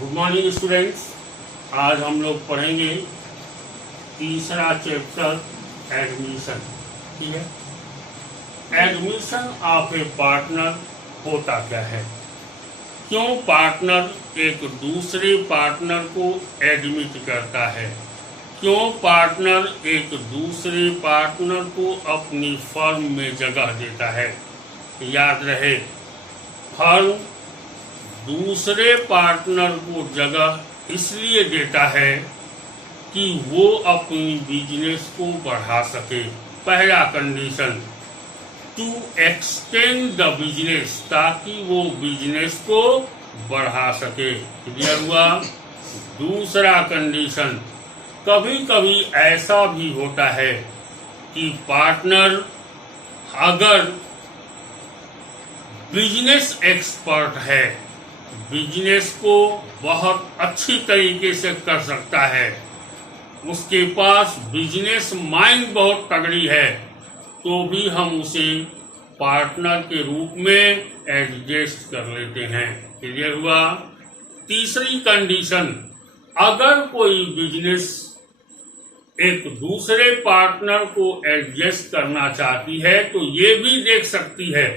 Good morning students. आज हम लोग पढ़ेंगे तीसरा चैप्टर एडमिशन। ठीक है, एडमिशन ऑफ ए पार्टनर होता क्या है, क्यों पार्टनर एक दूसरे पार्टनर को एडमिट करता है, क्यों पार्टनर एक दूसरे पार्टनर को अपनी फर्म में जगह देता है। याद रहे, फर्म दूसरे पार्टनर को जगह इसलिए देता है कि वो अपनी बिजनेस को बढ़ा सके। पहला condition, to extend the business, ताकि वो बिजनेस को बढ़ा सके। क्लियर हुआ। दूसरा कंडीशन, कभी कभी ऐसा भी होता है कि पार्टनर अगर बिजनेस एक्सपर्ट है, बिजनेस को बहुत अच्छी तरीके से कर सकता है, उसके पास बिजनेस माइंड बहुत तगड़ी है, तो भी हम उसे पार्टनर के रूप में एडजस्ट कर लेते हैं। क्लियर हुआ। तीसरी कंडीशन, अगर कोई बिजनेस एक दूसरे पार्टनर को एडजस्ट करना चाहती है तो ये भी देख सकती है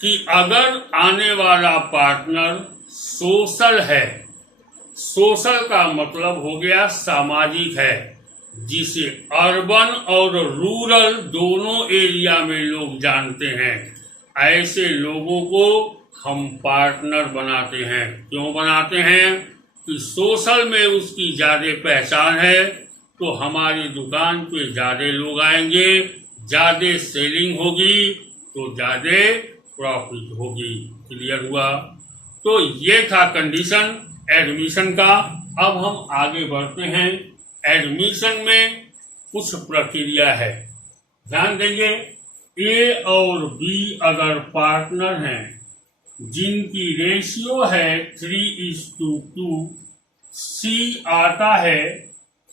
कि अगर आने वाला पार्टनर सोशल है, सोशल का मतलब हो गया सामाजिक है, जिसे अर्बन और रूरल दोनों एरिया में लोग जानते हैं, ऐसे लोगों को हम पार्टनर बनाते हैं। क्यों बनाते हैं कि सोशल में उसकी ज्यादा पहचान है, तो हमारी दुकान पे ज्यादा लोग आएंगे, ज्यादा सेलिंग होगी, तो ज्यादा प्रॉफिट होगी। क्लियर हुआ। तो ये था कंडीशन एडमिशन का। अब हम आगे बढ़ते हैं। एडमिशन में कुछ प्रक्रिया है, ध्यान देंगे। ए और बी अगर पार्टनर हैं जिनकी रेशियो है 3:2, सी आता है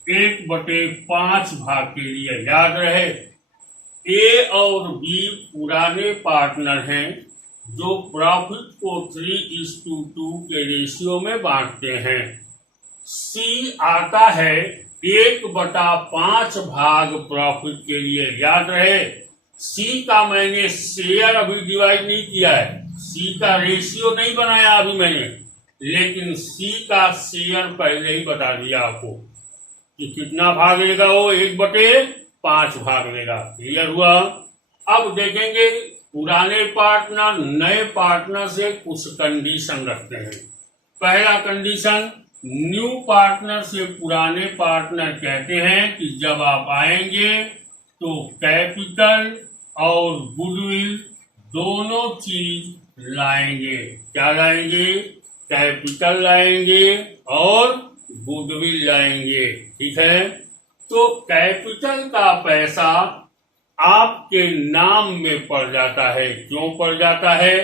1/5 भाग के लिए। याद रहे, ए और बी पुराने पार्टनर हैं जो प्रॉफिट को 3:2 के रेशियो में बांटते हैं। सी आता है 1/5 भाग प्रॉफिट के लिए। याद रहे, सी का मैंने शेयर अभी डिवाइड नहीं किया है, सी का रेशियो नहीं बनाया अभी मैंने, लेकिन सी का शेयर पहले ही बता दिया आपको कि कितना भाग लेगा वो, 1/5 भाग लेगा। क्लियर हुआ। अब देखेंगे, पुराने पार्टनर नए पार्टनर से कुछ कंडीशन रखते हैं। पहला कंडीशन, न्यू पार्टनर से पुराने पार्टनर कहते हैं कि जब आप आएंगे तो कैपिटल और गुडविल दोनों चीज लाएंगे। क्या लाएंगे? कैपिटल लाएंगे और गुडविल लाएंगे। ठीक है। तो कैपिटल का पैसा आपके नाम में पड़ जाता है। क्यों पड़ जाता है?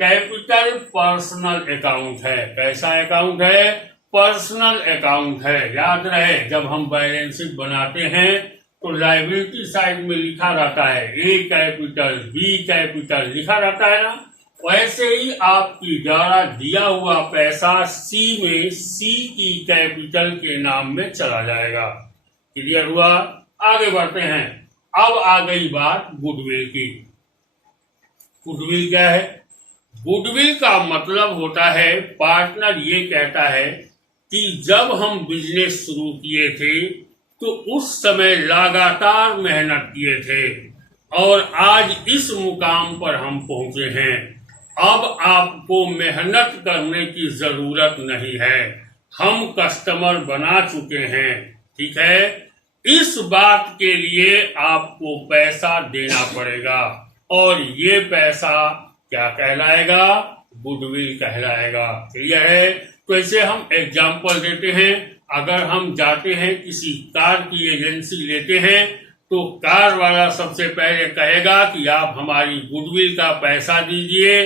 कैपिटल पर्सनल अकाउंट है। कैसा अकाउंट है? पर्सनल अकाउंट है। याद रहे, जब हम बैलेंस शीट बनाते हैं तो लायबिलिटी साइड में लिखा रहता है ए कैपिटल, बी कैपिटल लिखा रहता है ना। वैसे ही आपकी द्वारा दिया हुआ पैसा सी में सी की कैपिटल के नाम में चला जाएगा। क्लियर हुआ। आगे बढ़ते हैं। अब आ गई बात गुडविल की। गुडविल क्या है? गुडविल का मतलब होता है, पार्टनर ये कहता है कि जब हम बिजनेस शुरू किए थे तो उस समय लगातार मेहनत किए थे और आज इस मुकाम पर हम पहुंचे हैं। अब आपको मेहनत करने की जरूरत नहीं है, हम कस्टमर बना चुके हैं। ठीक है। इस बात के लिए आपको पैसा देना पड़ेगा और ये पैसा क्या कहलाएगा? गुडविल कहलाएगा। क्लियर है। तो ऐसे हम एग्जाम्पल देते हैं। अगर हम जाते हैं किसी कार की एजेंसी लेते हैं तो कार वाला सबसे पहले कहेगा कि आप हमारी गुडविल का पैसा दीजिए,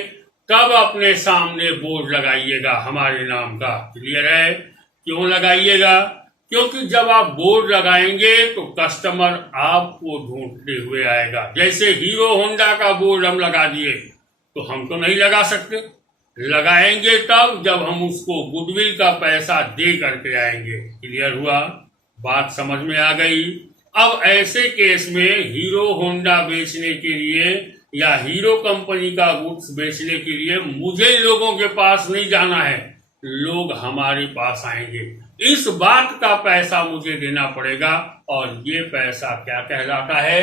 तब अपने सामने बोर्ड लगाइएगा हमारे नाम का। क्लियर है। क्यों लगाइएगा? क्योंकि जब आप बोर्ड लगाएंगे तो कस्टमर आपको ढूंढते हुए आएगा। जैसे हीरो होंडा का बोर्ड हम लगा दिए तो हम तो नहीं लगा सकते, लगाएंगे तब जब हम उसको गुडविल का पैसा दे करके आएंगे। क्लियर हुआ? बात समझ में आ गई? अब ऐसे केस में हीरो होंडा बेचने के लिए या हीरो कंपनी का गुड्स बेचने के लिए मुझे लोगों के पास नहीं जाना है, लोग हमारे पास आएंगे। इस बात का पैसा मुझे देना पड़ेगा और ये पैसा क्या कहलाता है?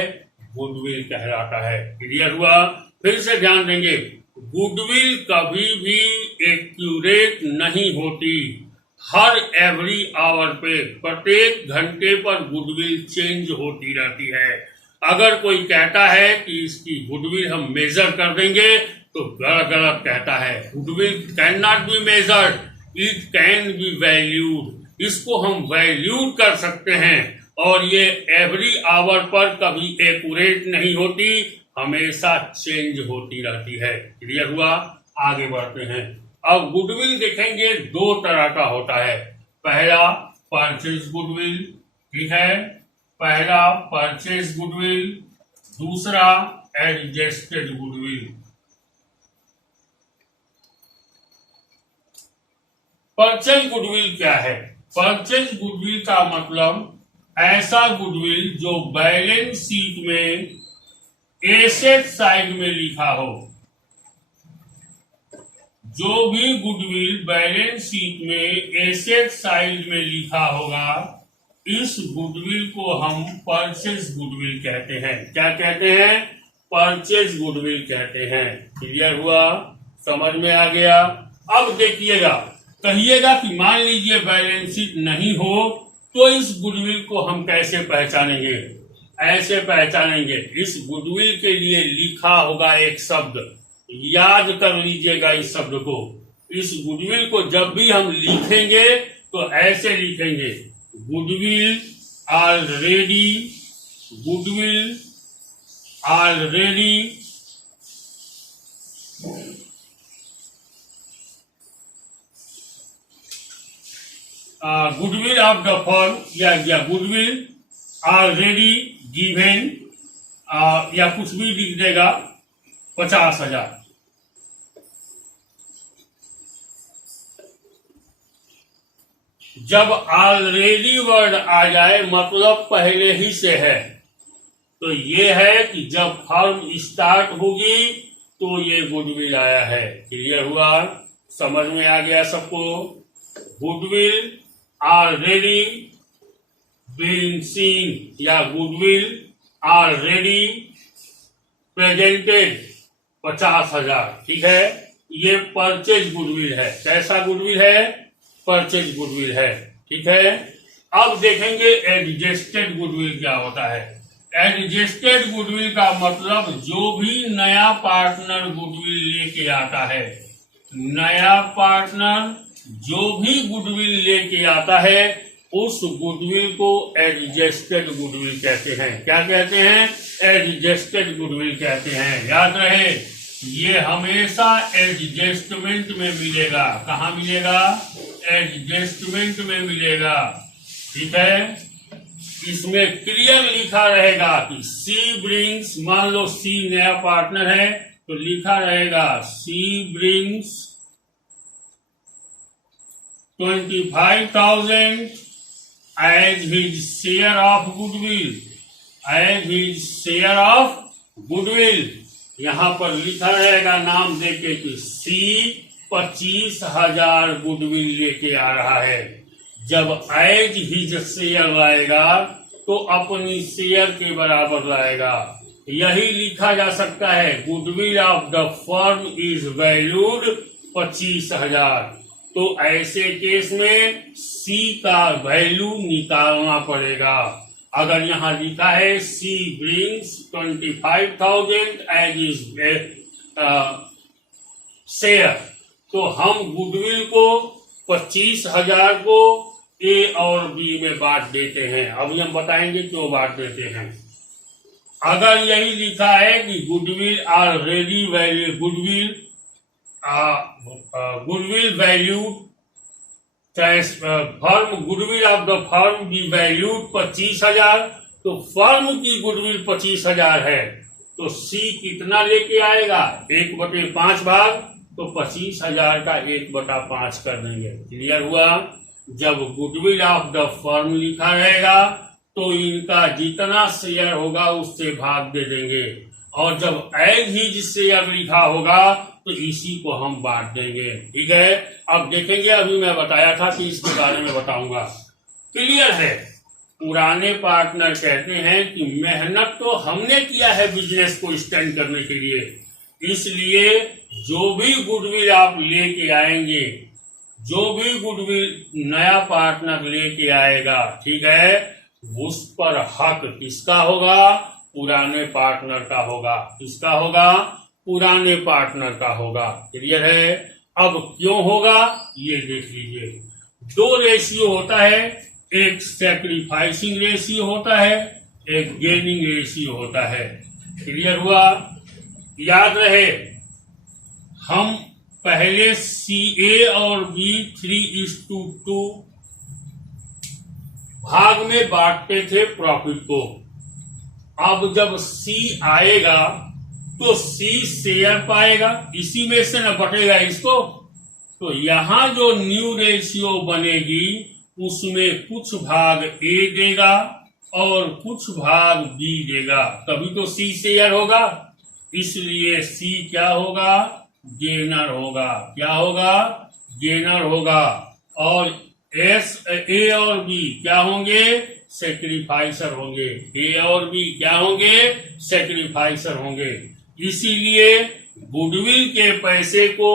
गुडविल कहलाता है। क्लियर हुआ? फिर से ध्यान देंगे, गुडविल कभी भी एक्यूरेट नहीं होती। हर एवरी आवर पे, प्रत्येक घंटे पर गुडविल चेंज होती रहती है। अगर कोई कहता है कि इसकी गुडविल हम मेजर कर देंगे तो गलत कहता है। Goodwill can not be measured, it can be valued. इसको हम वैल्यूड कर सकते हैं और ये एवरी आवर पर कभी एक्यूरेट नहीं होती, हमेशा चेंज होती रहती है। क्लियर हुआ? आगे बढ़ते हैं। अब गुडविल देखेंगे दो तरह का होता है। पहला परचेज गुडविल, ठीक है, पहला परचेज गुडविल, दूसरा एडजस्टेड गुडविल। परचेज गुडविल क्या है? परचेज गुडविल का मतलब ऐसा गुडविल जो बैलेंस शीट में एसेट साइड में लिखा हो। जो भी गुडविल बैलेंस शीट में एसेट साइड में लिखा होगा, इस गुडविल को हम परचेज गुडविल कहते हैं। क्या कहते हैं? परचेज गुडविल कहते हैं। क्लियर हुआ? समझ में आ गया? अब देखिएगा, कहिएगा कि मान लीजिए बैलेंस शीट नहीं हो तो इस गुडविल को हम कैसे पहचानेंगे? ऐसे पहचानेंगे, इस गुडविल के लिए लिखा होगा एक शब्द, याद कर लीजिएगा इस शब्द को। इस गुडविल को जब भी हम लिखेंगे तो ऐसे लिखेंगे, goodwill already, goodwill already goodwill of the firm, या गुडविल ऑलरेडी गिवन, या कुछ भी लिख देगा 50,000। जब ऑलरेडी वर्ड आ जाए मतलब पहले ही से है, तो ये है कि जब फर्म स्टार्ट होगी तो ये गुडविल आया है। क्लियर हुआ? समझ में आ गया सबको? गुडविल ऑलरेडी बीइंग सीन या गुडविल ऑलरेडी प्रेजेंटेड 50,000, ठीक है। ये परचेज गुडविल है। कैसा गुडविल है? परचेज गुडविल है, ठीक है। अब देखेंगे एडजस्टेड गुडविल क्या होता है। एडजस्टेड गुडविल का मतलब जो भी नया पार्टनर गुडविल लेके आता है, नया पार्टनर जो भी गुडविल लेके आता है उस गुडविल को एडजस्टेड गुडविल कहते हैं। क्या कहते हैं? एडजस्टेड गुडविल कहते हैं। याद रहे, ये हमेशा एडजस्टमेंट में मिलेगा। कहाँ मिलेगा? एडजस्टमेंट में मिलेगा, ठीक है। इसमें क्लियर लिखा रहेगा कि सी ब्रिंग्स, मान लो सी नया पार्टनर है तो लिखा रहेगा C brings 25,000 as his share of goodwill, as his share of goodwill. यहां पर लिखा रहेगा नाम देके कि सी 25,000 गुडविल लेके आ रहा है। जब एज हिज शेयर लाएगा तो अपनी शेयर के बराबर लाएगा। यही लिखा जा सकता है goodwill of the firm is valued 25,000। तो ऐसे केस में सी का वैल्यू निकालना पड़ेगा। अगर यहाँ लिखा है सी ब्रिंग्स 25,000 एज इज शेयर, तो हम गुडविल को 25,000 को ए और बी में बांट देते हैं। अभी हम बताएंगे क्यों बांट देते हैं। अगर यही लिखा है कि goodwill already value, goodwill value firm, goodwill of the firm be valued 25,000, तो फर्म की गुडविल 25,000 है तो सी कितना लेके आएगा? 1/5 भाग। तो 25,000 का 1/5 कर देंगे। क्लियर हुआ। जब गुडविल ऑफ द फर्म लिखा रहेगा तो इनका जितना शेयर होगा उससे भाग दे देंगे, और जब एज हिज शेयर लिखा होगा तो इसी को हम बांट देंगे। ठीक है, अब देखेंगे, अभी मैं बताया था कि इसके बारे में बताऊंगा। क्लियर है। पुराने पार्टनर कहते हैं कि मेहनत तो हमने किया है बिजनेस को स्टैंड करने के लिए, इसलिए जो भी गुडविल आप लेके आएंगे, जो भी गुडविल नया पार्टनर लेके आएगा, ठीक है, उस पर हक किसका होगा? पुराने पार्टनर का होगा। किसका होगा? पुराने पार्टनर का होगा। क्लियर है। अब क्यों होगा ये देख लीजिए। 2 रेशियो होता है, एक सैक्रिफाइसिंग रेशियो होता है, एक गेनिंग रेशियो होता है। क्लियर हुआ। याद रहे, हम पहले CA और B 3:2 भाग में बांटते थे प्रॉफिट को। अब जब C आएगा तो C शेयर पाएगा, इसी में से न बटेगा इसको। तो यहां जो न्यू रेशियो बनेगी उसमें कुछ भाग A देगा और कुछ भाग B देगा, तभी तो C शेयर होगा। इसलिए C क्या होगा? गेनर होगा। क्या होगा? गेनर होगा। और A और B क्या होंगे? सैक्रिफाइसर होंगे। A और B क्या होंगे? सैक्रिफाइसर होंगे। इसीलिए गुडविल के पैसे को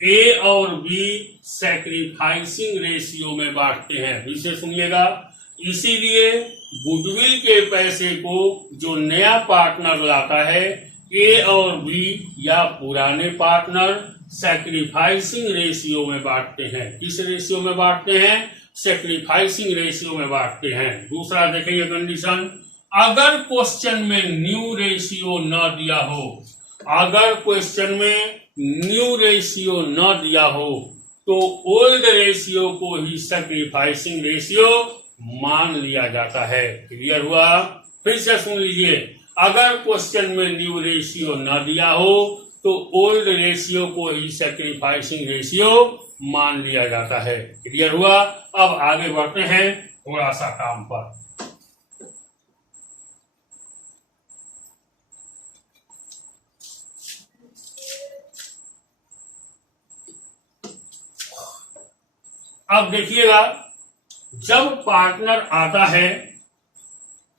A और B सैक्रिफाइसिंग रेशियो में बांटते हैं। इसे सुनिएगा। इसीलिए गुडविल के पैसे को जो नया पार्टनर लाता है, A और B या पुराने पार्टनर सैक्रिफाइसिंग रेशियो में बांटते हैं। किस रेशियो में बांटते हैं? सैक्रिफाइसिंग रेशियो में बांटते हैं। दूसरा देखेंगे कंडीशन, अगर क्वेश्चन में न्यू रेशियो न दिया हो, अगर क्वेश्चन में न्यू रेशियो न दिया हो तो ओल्ड रेशियो को ही सैक्रिफाइसिंग रेशियो मान लिया जाता है। क्लियर हुआ। फिर से सुन लीजिए, अगर क्वेश्चन में न्यू रेशियो न दिया हो तो ओल्ड रेशियो को ही सैक्रिफाइसिंग रेशियो मान लिया जाता है। क्लियर हुआ। अब आगे बढ़ते हैं थोड़ा सा काम पर। अब देखिएगा, जब पार्टनर आता है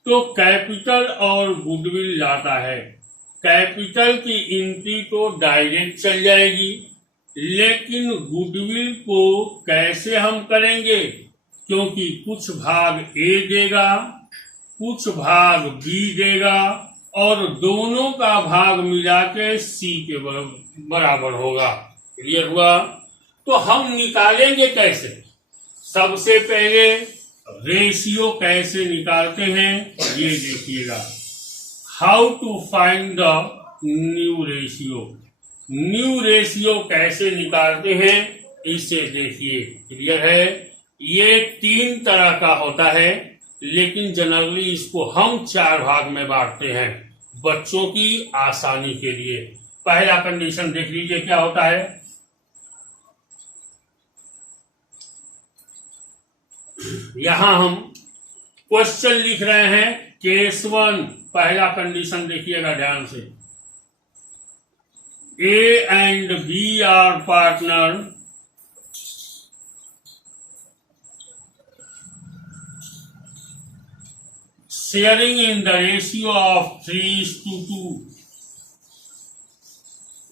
तो कैपिटल और गुडविल लाता है। कैपिटल की एंट्री तो डायरेक्ट चल जाएगी, लेकिन गुडविल को कैसे हम करेंगे? क्योंकि कुछ भाग A देगा, कुछ भाग B देगा, और दोनों का भाग मिला के C के बराबर होगा। क्लियर हुआ। तो हम निकालेंगे कैसे? सबसे पहले रेशियो कैसे निकालते हैं ये देखिएगा। How to find the new ratio. New ratio कैसे निकालते हैं इसे देखिए। क्लियर है। ये 3 तरह का होता है, लेकिन जनरली इसको हम 4 भाग में बांटते हैं बच्चों की आसानी के लिए। पहला कंडीशन देख लीजिए क्या होता है। यहां हम क्वेश्चन लिख रहे हैं केस 1। पहला कंडीशन देखिएगा ध्यान से। A and B are partner sharing in the ratio of 3:2.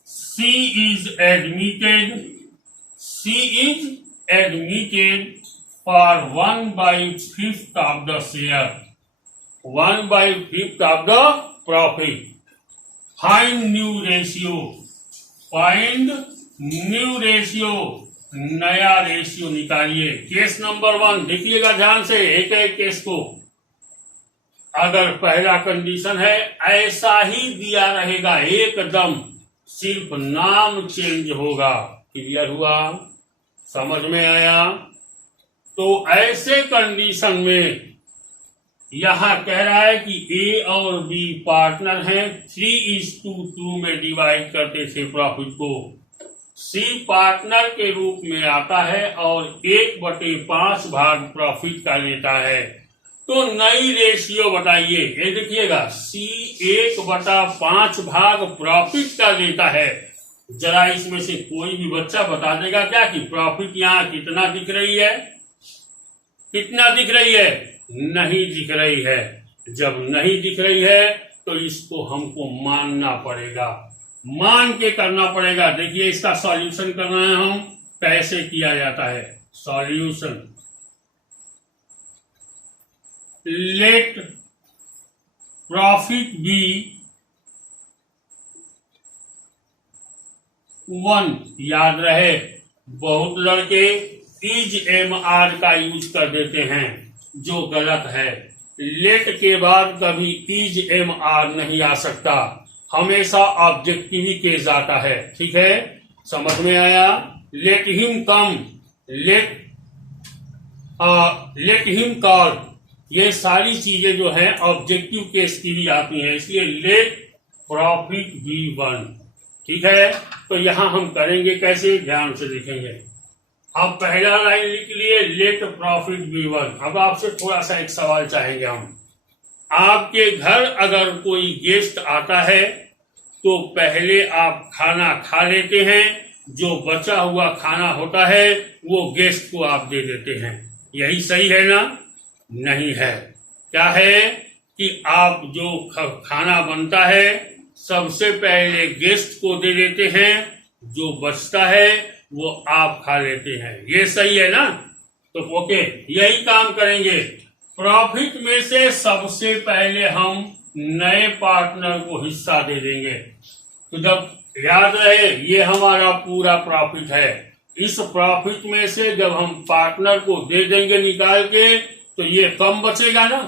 C is admitted for 1/5 of the share, 1/5 of the profit. Find new ratio. Find new ratio. नया रेशियो निकालिए। केस नंबर 1 देखिएगा ध्यान से, एक एक केस को। अगर पहला कंडीशन है ऐसा ही दिया रहेगा एकदम, सिर्फ नाम चेंज होगा। क्लियर हुआ। समझ में आया। तो ऐसे कंडीशन में यहां कह रहा है कि A और B पार्टनर हैं, 3:2 में डिवाइड करते थे प्रॉफिट को। सी पार्टनर के रूप में आता है और 1/5 भाग प्रॉफिट का लेता है। तो नई रेशियो बताइए। ये देखिएगा, सी 1/5 भाग प्रॉफिट का लेता है। जरा इसमें से कोई भी बच्चा बता देगा क्या कि प्रॉफिट यहाँ कितना दिख रही है? कितना दिख रही है? नहीं दिख रही है। जब नहीं दिख रही है तो इसको हमको मानना पड़ेगा, मान के करना पड़ेगा। देखिए, इसका सॉल्यूशन करना है हम, कैसे किया जाता है सॉल्यूशन। Late profit B 1। याद रहे, बहुत लड़के इज MR का यूज कर देते हैं, जो गलत है। लेट के बाद कभी इज MR नहीं आ सकता, हमेशा ऑब्जेक्टिव केस आता है। ठीक है, समझ में आया? Let him come, let him call, ये सारी चीजें जो है ऑब्जेक्टिव केस की भी आती हैं, इसलिए लेट प्रॉफिट बी 1। ठीक है, तो यहां हम करेंगे कैसे, ध्यान से देखेंगे। अब पहला लाइन लिख लिए, लेट प्रॉफिट बी 1। अब आपसे थोड़ा सा एक सवाल चाहेंगे हम। आपके घर अगर कोई गेस्ट आता है तो पहले आप खाना खा लेते हैं, जो बचा हुआ खाना होता है वो गेस्ट को आप दे देते हैं। यही सही है ना? नहीं है। क्या है कि आप जो खाना बनता है सबसे पहले गेस्ट को दे देते हैं, जो बचता है वो आप खा लेते हैं। ये सही है ना? तो ओके, यही काम करेंगे। प्रॉफिट में से सबसे पहले हम नए पार्टनर को हिस्सा दे देंगे। तो जब याद रहे, ये हमारा पूरा प्रॉफिट है। इस प्रॉफिट में से जब हम पार्टनर को दे देंगे निकाल के, तो ये कम बचेगा ना।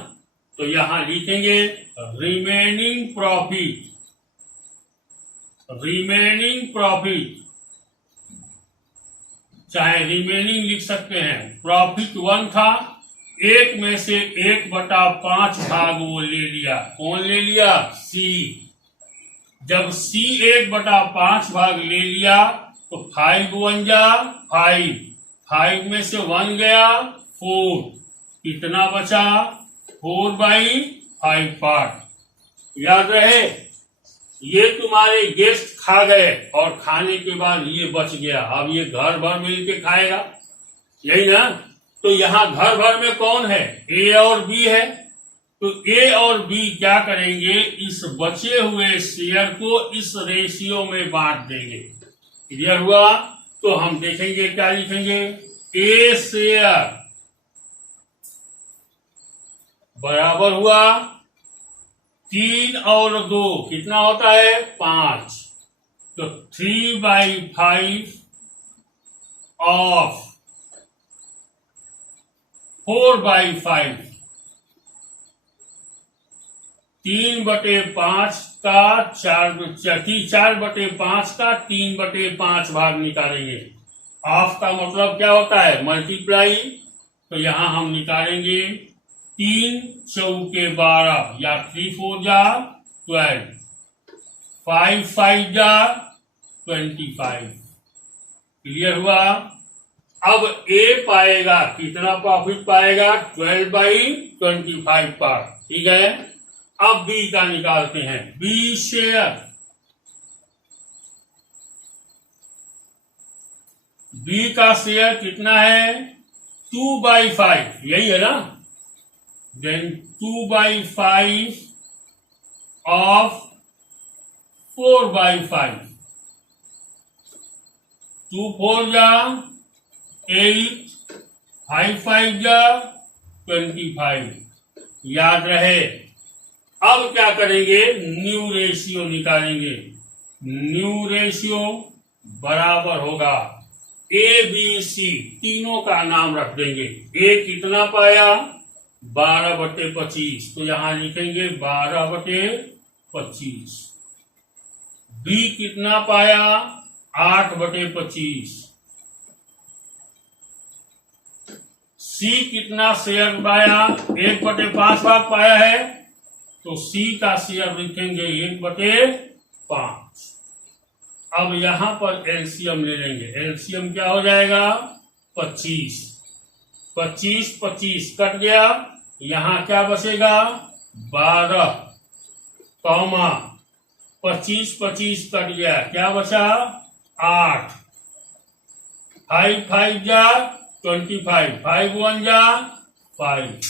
तो यहां लिखेंगे रिमेनिंग प्रॉफिट। रिमेनिंग प्रॉफिट, चाहे रिमेनिंग लिख सकते हैं। प्रॉफिट 1 था, 1 में से 1/5 भाग वो ले लिया। कौन ले लिया? सी। जब सी 1/5 भाग ले लिया तो 5 1 जा 5, 5 में से 1 गया 4, कितना बचा? 4/5 पार्ट। याद रहे, ये तुम्हारे गेस्ट खा गए और खाने के बाद ये बच गया। अब ये घर भर मिलके खाएगा, यही ना? तो यहाँ घर भर में कौन है? ए और बी है। तो ए और बी क्या करेंगे? इस बचे हुए शेयर को इस रेशियो में बांट देंगे। क्लियर हुआ? तो हम देखेंगे क्या लिखेंगे। ए शेयर बराबर हुआ 3 और 2 कितना होता है? 5। तो 3/5 ऑफ 4/5। 3/5 का 4/5 का 3/5 भाग निकालेंगे। ऑफ का मतलब क्या होता है? मल्टीप्लाई। तो यहां हम निकालेंगे 3 चौके 12 या 3 4 जा 12, 5 5 जा 25। क्लियर हुआ? अब ए पाएगा कितना प्रॉफिट पाएगा? 12/25 पार्ट। ठीक है, अब बी का निकालते हैं। बी शेयर, बी का शेयर कितना है? 2/5, यही है ना? Then 2/5 of 4/5, 2 4 जा 8, 5 5 जा 25। याद रहे, अब क्या करेंगे? न्यू रेशियो निकालेंगे। न्यू रेशियो बराबर होगा ए बी सी, तीनों का नाम रख देंगे। ए कितना पाया? 12/25, तो यहां लिखेंगे 12/25। बी कितना पाया? 8/25। सी कितना शेयर पाया? 1/5 भाग पाया है, तो सी का शेयर लिखेंगे 1/5। अब यहां पर एलसीएम ले लेंगे। एलसीएम क्या हो जाएगा? 25। 25 25 कट गया, यहां क्या बचेगा? 12 कॉमा 25 25 कट गया, क्या बचा? 8। 5 5 जा 25, 5 1 जा 5।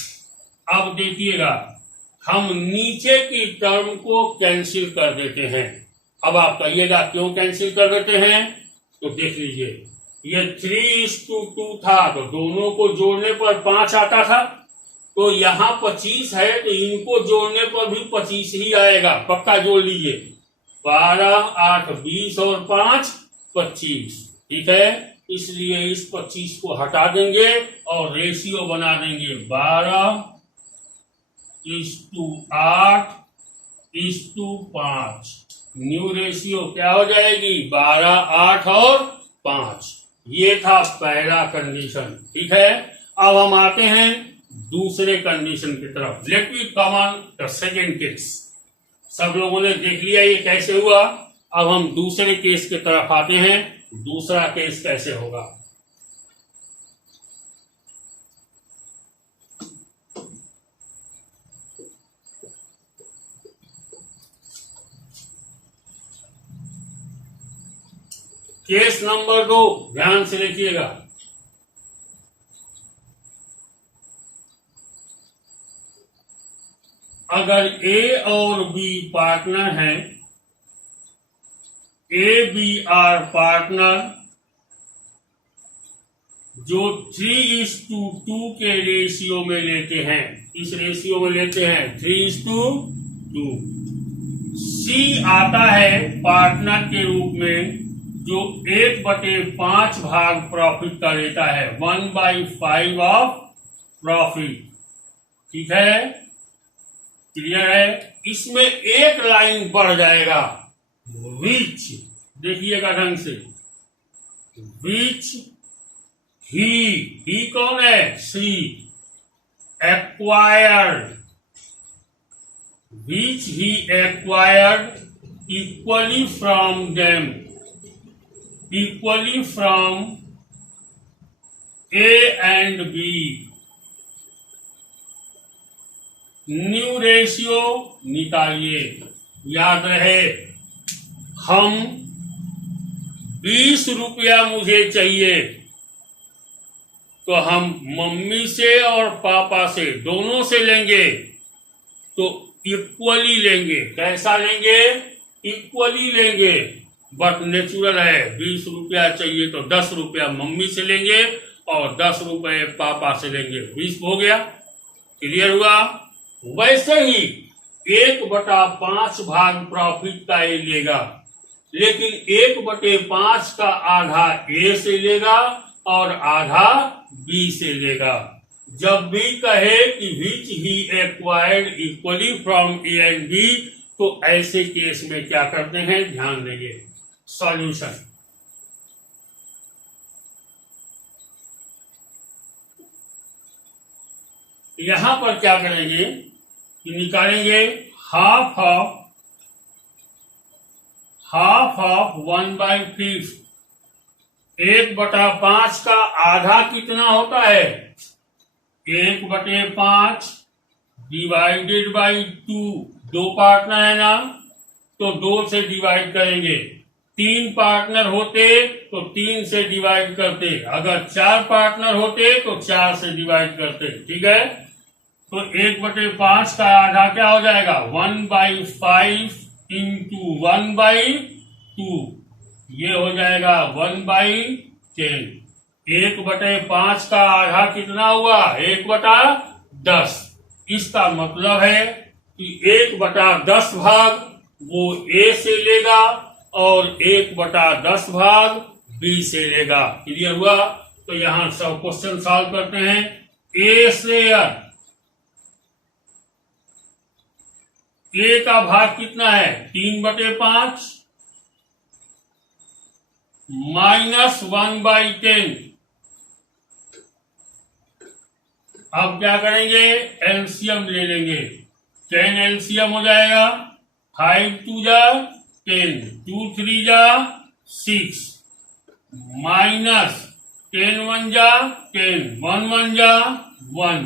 अब देखिएगा, हम नीचे की टर्म को कैंसिल कर देते हैं। अब आप कहिएगा क्यों कैंसिल कर देते हैं? तो देख लीजिए, ये 3:2 था तो दोनों को जोड़ने पर 5 आता था, तो यहां 25 है तो इनको जोड़ने पर भी 25 ही आएगा। पक्का जोड़ लीजिए, 12 8 20 और 5 25। ठीक है, इसलिए इस 25 को हटा देंगे और रेशियो बना देंगे 12:8:5। न्यू रेशियो क्या हो जाएगी? 12 8 और 5। ये था पहला कंडीशन। ठीक है, अब हम आते हैं दूसरे कंडीशन की तरफ। Let me come on the second case. सब लोगों ने देख लिया ये कैसे हुआ। अब हम दूसरे केस की तरफ आते हैं। दूसरा केस कैसे होगा? केस नंबर 2 ध्यान से लिखिएगा। अगर ए और बी पार्टनर हैं, ए बी आर पार्टनर जो 3:2 के रेशियो में लेते हैं, इस रेशियो में लेते हैं 3:2। सी आता है पार्टनर के रूप में जो 1/5 भाग प्रॉफिट का लेता है, 1/5 ऑफ प्रॉफिट। ठीक है, क्लियर है? इसमें एक लाइन बढ़ जाएगा, विच, देखिएगा ढंग से, विच ही कौन है? C, acquired, which he acquired equally from them, equally from A and B. New ratio निकालिए। याद रहे, हम 20 रुपया मुझे चाहिए तो हम मम्मी से और पापा से दोनों से लेंगे तो इक्वली लेंगे। कैसा लेंगे? इक्वली लेंगे। बट नेचुरल है, 20 रुपया चाहिए तो 10 रुपया मम्मी से लेंगे और 10 रुपये पापा से लेंगे। 20 हो गया। क्लियर हुआ? वैसे ही 1/5 भाग प्रॉफिट का ए लेगा, लेकिन 1/5 का आधा ए से लेगा और आधा बी से लेगा। जब भी कहे कि which he acquired equally from A and B, तो ऐसे केस में क्या करते हैं? ध्यान देंगे। सॉल्यूशन, यहां पर क्या करेंगे कि निकालेंगे हाफ ऑफ 1/5। 1/5 का आधा कितना होता है? 1/5 डिवाइडेड बाई 2। 2 पार्टनर है ना, तो 2 से डिवाइड करेंगे। 3 पार्टनर होते तो 3 से डिवाइड करते, अगर 4 पार्टनर होते तो 4 से डिवाइड करते। ठीक है, तो 1/5 का आधा क्या हो जाएगा? 1/5 इंटू 1/2, ये हो जाएगा 1/10। 1/5 का आधा कितना हुआ? 1/10। इसका मतलब है कि 1/10 भाग वो ए से लेगा और 1/10 भाग बी से लेगा। क्लियर हुआ? तो यहां सब क्वेश्चन सॉल्व करते हैं। ए शेयर, ए का भाग कितना है? 3/5 माइनस 1/10। अब क्या करेंगे? एलसीएम ले लेंगे। 10 एलसीएम हो जाएगा। 5 2 जा 10, 2 3 जा 6 माइनस 10 1 जा 10 1 1 जा 1,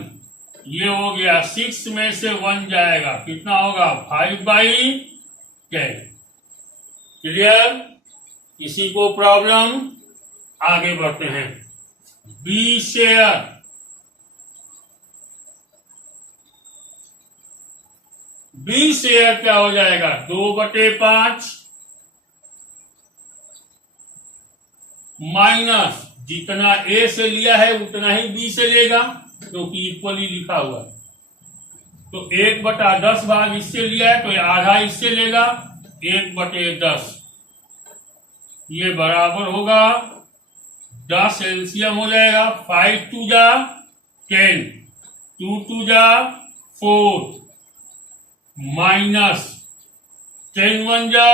ये हो गया। 6 में से 1 जाएगा, कितना होगा 5/10। क्लियर? किसी को प्रॉब्लम? आगे बढ़ते हैं। बी शेयर, बी शेयर क्या हो जाएगा 2/5 माइनस जितना ए से लिया है उतना ही बी से लेगा, क्योंकि इक्वली लिखा हुआ है। तो 1/10 भाग इससे लिया है तो आधा इससे लेगा, 1/10। ये बराबर होगा 10 एलसीएम हो जाएगा। 5 2 जा 10, 2 2 जा 4 माइनस 10 1 जा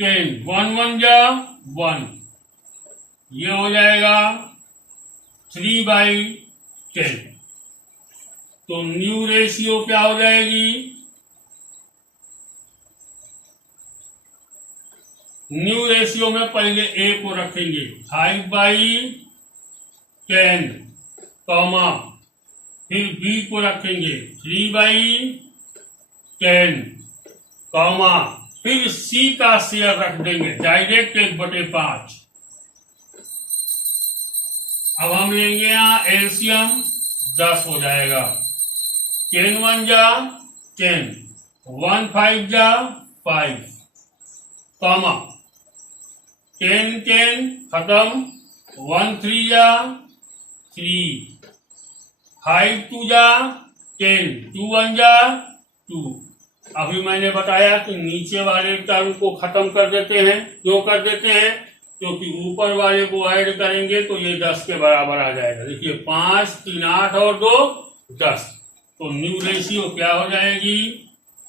10, 1 1 जा 1, ये हो जाएगा 3/10। तो न्यू रेशियो क्या हो जाएगी? न्यू रेशियो में पहले ए को रखेंगे 5/10 कॉमा, फिर बी को रखेंगे 3/10 कॉमा, फिर सी का शेयर रख देंगे डायरेक्ट 1/5। अब हम लेंगे यहां एलसीएम, 10 हो जाएगा। 10 1 जा 10, 1 5 जा 5 कॉमा 10 10 खत्म, 1 3 जा 3, 5 2 जा 10, 2 1 जा 2। अभी मैंने बताया कि नीचे वाले टर्म को खत्म कर देते हैं। क्यों कर देते हैं? क्योंकि ऊपर वाले को ऐड करेंगे तो ये 10 के बराबर आ जाएगा। देखिए 5 3 8 और 2 10। तो न्यू रेशियो क्या हो जाएगी?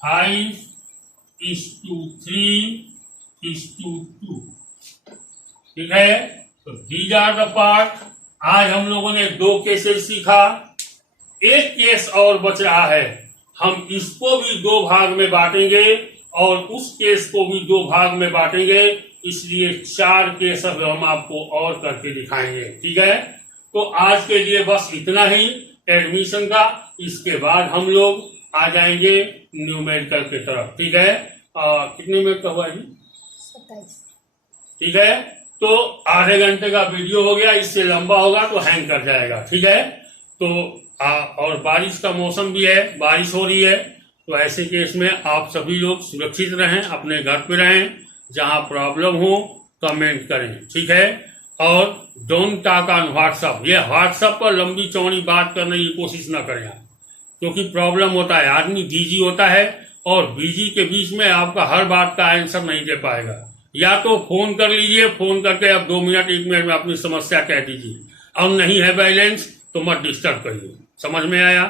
5:3:2। ठीक है, तो दीज आर द पार्ट। आज हम लोगों ने 2 केसेस सीखा, एक केस और बच रहा है। हम इसको भी 2 भाग में बांटेंगे और उस केस को भी 2 भाग में बांटेंगे, इसलिए 4 केस अब हम आपको और करके दिखाएंगे। ठीक है, तो आज के लिए बस इतना ही एडमिशन का। इसके बाद हम लोग आ जाएंगे न्यूमेरिकल की तरफ। ठीक है, कितने मिनट का हुआ जी? 27। ठीक है, तो आधे घंटे का वीडियो हो गया, इससे लंबा होगा तो हैंग कर जाएगा। ठीक है, तो और बारिश का मौसम भी है, बारिश हो रही है, तो ऐसे केस में आप सभी लोग सुरक्षित रहें, अपने घर पे रहें। जहां प्रॉब्लम हो कमेंट करें। ठीक है, और डोंट टॉक ऑन व्हाट्सएप। ये व्हाट्सएप पर लंबी चौड़ी बात करने की कोशिश ना करें आप, क्योंकि प्रॉब्लम होता है, आदमी बिजी होता है और बिजी के बीच में आपका हर बात का आंसर नहीं दे पाएगा। या तो फोन कर लीजिए, फोन करके आप 2 मिनट 1 मिनट में अपनी समस्या कह दीजिए। अब नहीं है बैलेंस तो मत डिस्टर्ब करिए। समझ में आया?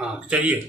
हाँ, चलिए।